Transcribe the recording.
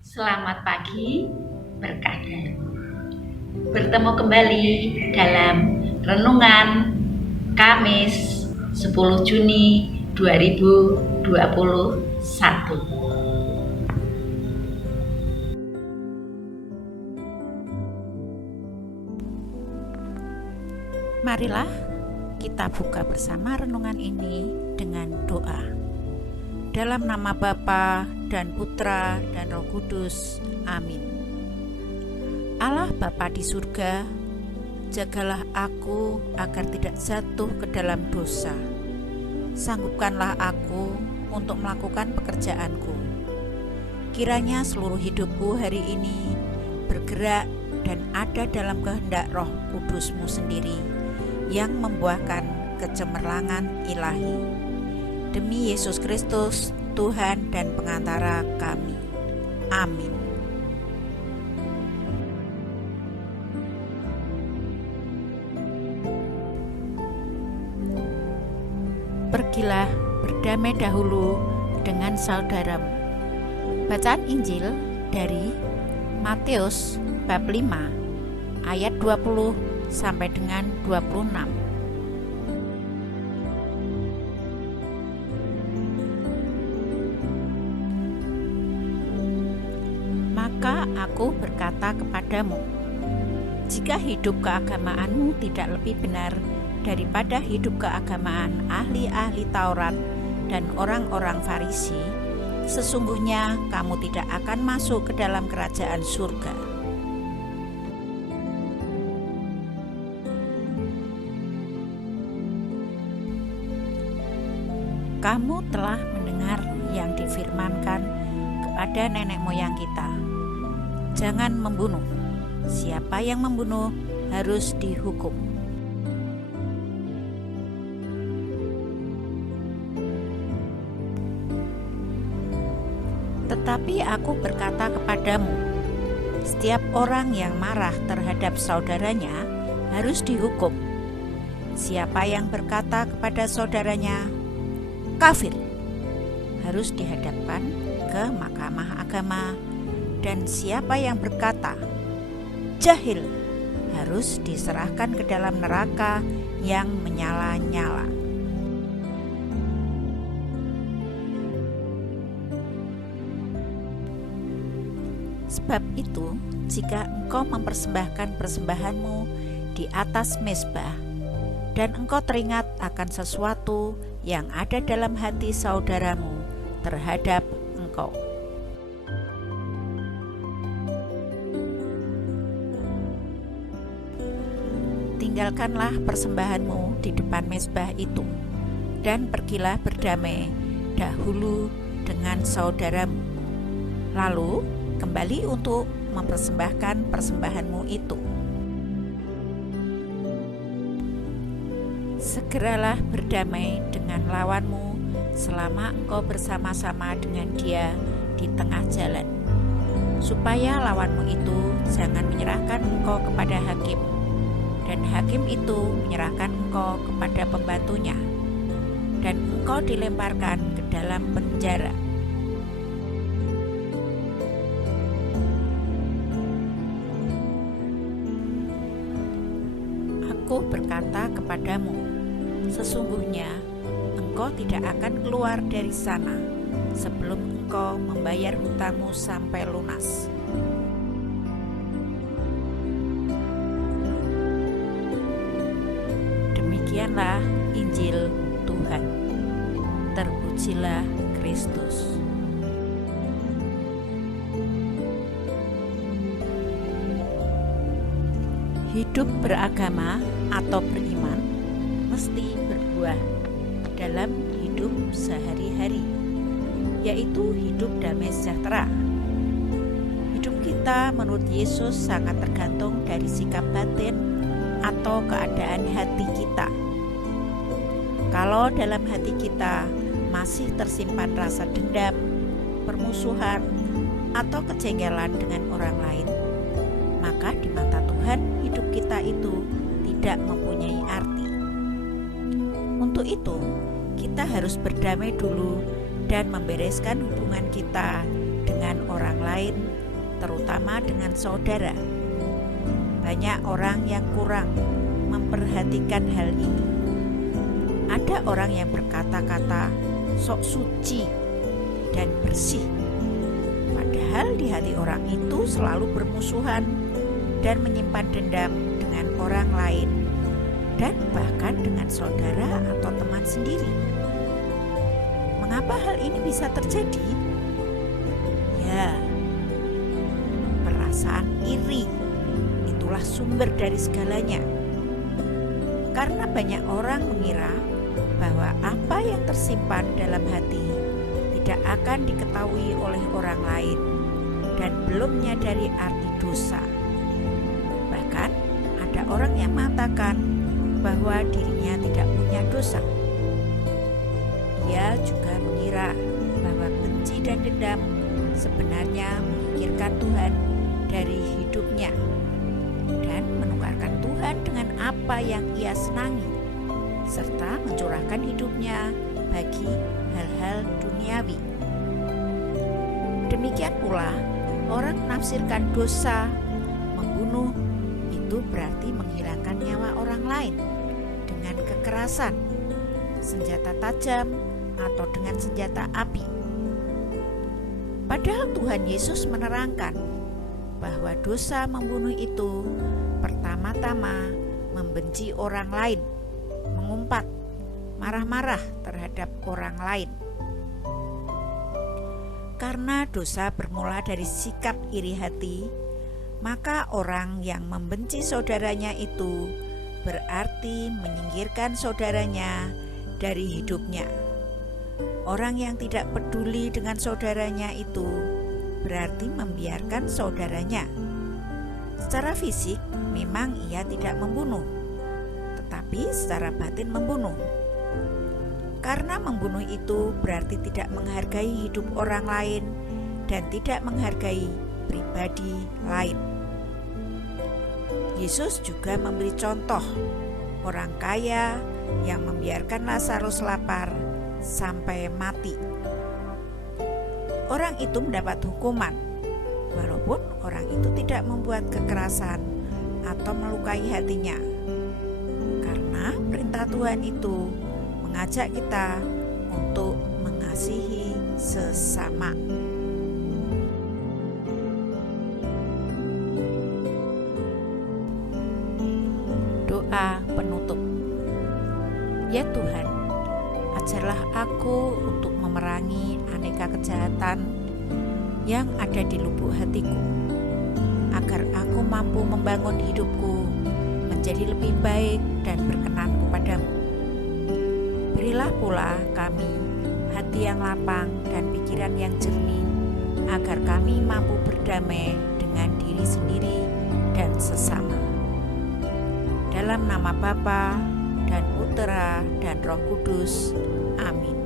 Selamat pagi, berkah dari bertemu kembali dalam renungan Kamis 10 Juni 2021. Marilah kita buka bersama renungan ini dengan doa. Dalam nama Bapa dan Putra dan Roh Kudus. Amin. Allah Bapa di surga, jagalah aku agar tidak jatuh ke dalam dosa. Sanggupkanlah aku untuk melakukan pekerjaanku. Kiranya seluruh hidupku hari ini bergerak dan ada dalam kehendak Roh Kudus-Mu sendiri yang membuahkan kecemerlangan ilahi. Demi Yesus Kristus, Tuhan dan pengantara kami. Amin. Pergilah berdamai dahulu dengan saudaramu. Bacaan Injil dari Matius bab 5 ayat 20 sampai dengan 26. Maka aku berkata kepadamu, jika hidup keagamaanmu tidak lebih benar daripada hidup keagamaan ahli-ahli Taurat dan orang-orang Farisi, sesungguhnya kamu tidak akan masuk ke dalam kerajaan surga. Kamu telah mendengar yang difirmankan kepada nenek moyang kita, jangan membunuh. Siapa yang membunuh harus dihukum. Tetapi aku berkata kepadamu, setiap orang yang marah terhadap saudaranya harus dihukum. Siapa yang berkata kepada saudaranya, kafir, harus dihadapkan ke mahkamah agama, dan siapa yang berkata, jahil, harus diserahkan ke dalam neraka yang menyala-nyala. Sebab itu, jika engkau mempersembahkan persembahanmu di atas mezbah, dan engkau teringat akan sesuatu yang ada dalam hati saudaramu terhadap engkau, tinggalkanlah persembahanmu di depan mezbah itu, dan pergilah berdamai dahulu dengan saudaramu. Lalu kembali untuk mempersembahkan persembahanmu itu. Segeralah berdamai dengan lawanmu selama engkau bersama-sama dengan dia di tengah jalan, supaya lawanmu itu jangan menyerahkan engkau kepada hakim, dan hakim itu menyerahkan engkau kepada pembantunya, dan engkau dilemparkan ke dalam penjara. Aku berkata kepadamu, sesungguhnya engkau tidak akan keluar dari sana sebelum engkau membayar hutangmu sampai lunas. Demikianlah Injil Tuhan. Terpujilah Kristus. Hidup beragama atau beriman mesti berbuah dalam hidup sehari-hari, yaitu hidup damai sejahtera. Hidup kita menurut Yesus sangat tergantung dari sikap batin atau keadaan hati kita. Kalau dalam hati kita masih tersimpan rasa dendam, permusuhan, atau kejengkelan dengan orang lain, maka di mata Tuhan hidup kita itu tidak mempunyai arti. Untuk itu, kita harus berdamai dulu dan membereskan hubungan kita lain, terutama dengan saudara. Banyak orang yang kurang memperhatikan hal ini. Ada orang yang berkata-kata sok suci dan bersih, padahal di hati orang itu selalu bermusuhan dan menyimpan dendam dengan orang lain dan bahkan dengan saudara atau teman sendiri. Mengapa hal ini bisa terjadi? Ya, perasaan iri itulah sumber dari segalanya. Karena banyak orang mengira bahwa apa yang tersimpan dalam hati tidak akan diketahui oleh orang lain dan belum menyadari arti dosa. Bahkan ada orang yang mengatakan bahwa dirinya tidak punya dosa. Ia juga mengira bahwa benci dan dendam sebenarnya memikirkan Tuhan dari hidupnya dan menukarkan Tuhan dengan apa yang ia senangi, serta mencurahkan hidupnya bagi hal-hal duniawi. Demikian pula, orang menafsirkan dosa membunuh itu berarti menghilangkan nyawa orang lain dengan kekerasan, senjata tajam, atau dengan senjata api. Padahal Tuhan Yesus menerangkan bahwa dosa membunuh itu pertama-tama membenci orang lain, mengumpat, marah-marah terhadap orang lain. Karena dosa bermula dari sikap iri hati, maka orang yang membenci saudaranya itu berarti menyingkirkan saudaranya dari hidupnya. Orang yang tidak peduli dengan saudaranya itu berarti membiarkan saudaranya. Secara fisik memang ia tidak membunuh, tetapi secara batin membunuh. Karena membunuh itu berarti tidak menghargai hidup orang lain dan tidak menghargai pribadi lain. Yesus juga memberi contoh orang kaya yang membiarkan Lazarus lapar sampai mati. Orang itu mendapat hukuman, walaupun orang itu tidak membuat kekerasan atau melukai hatinya. Karena perintah Tuhan itu mengajak kita untuk mengasihi sesama. Doa penutup. Ya Tuhan, ajarlah aku untuk memerangi aneka kejahatan yang ada di lubuk hatiku, agar aku mampu membangun hidupku menjadi lebih baik dan berkenan kepadamu. Berilah pula kami hati yang lapang dan pikiran yang jernih, agar kami mampu berdamai dengan diri sendiri dan sesama. Dalam nama Bapa dan Putera dan Roh Kudus. Amin.